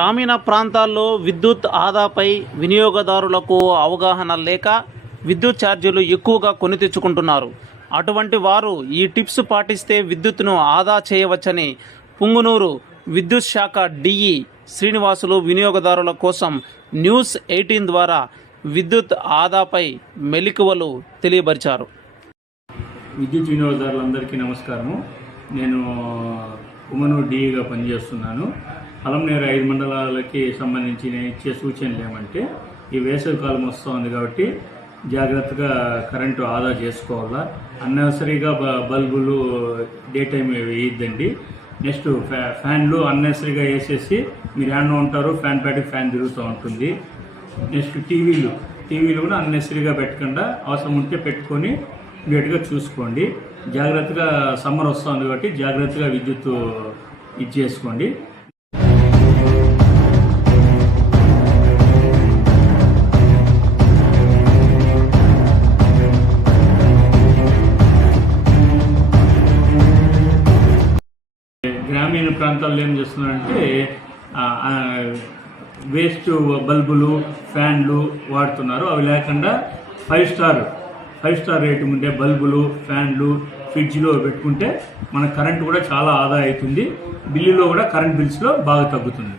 గ్రామీణ ప్రాంతాల్లో విద్యుత్ ఆదాపై వినియోగదారులకు అవగాహన లేక విద్యుత్ ఛార్జీలు ఎక్కువగా కొని తెచ్చుకుంటున్నారు. అటువంటి వారు ఈ టిప్స్ పాటిస్తే విద్యుత్తును ఆదా చేయవచ్చని పుంగనూరు విద్యుత్ శాఖ డిఈ శ్రీనివాసులు వినియోగదారుల కోసం న్యూస్ 18 ద్వారా విద్యుత్ ఆదాపై మెలకువలు తెలియపరిచారు. విద్యుత్ వినియోగదారులందరికీ నమస్కారము. నేను పుంగనూరు డిఈగా పనిచేస్తున్నాను. పలమనేరు 5 మండలాలకి సంబంధించి నేను ఇచ్చే సూచనలు ఏమంటే, ఈ వేసవికాలం వస్తుంది కాబట్టి జాగ్రత్తగా కరెంటు ఆదా చేసుకోవాలా. అన్నెసరీగా బల్బులు డే టైం వేయద్దండి. నెక్స్ట్ ఫ్యాన్లు అన్నెసరీగా వేసేసి మీరు యాడ్లో ఉంటారు, ఫ్యాన్ ప్యాడ్కి ఫ్యాన్ తిరుగుతూ ఉంటుంది. నెక్స్ట్ టీవీలు కూడా అన్నెసరీగా పెట్టకుండా అవసరం ఉంటే పెట్టుకొని ఇమీడియట్గా చూసుకోండి. జాగ్రత్తగా సమ్మర్ వస్తుంది కాబట్టి జాగ్రత్తగా విద్యుత్ ఇచ్చేసుకోండి. గ్రామీణ ప్రాంతాల్లో ఏం చేస్తున్నారంటే వేస్ట్ బల్బులు ఫ్యాన్లు వాడుతున్నారు. అవి లేకుండా 5 స్టార్ రేటింగ్ ఉండే బల్బులు ఫ్యాన్లు ఫ్రిడ్జ్లో పెట్టుకుంటే మన కరెంటు కూడా చాలా ఆదా అవుతుంది. బిల్లులో కూడా కరెంట్ బిల్స్లో బాగా తగ్గుతుంది.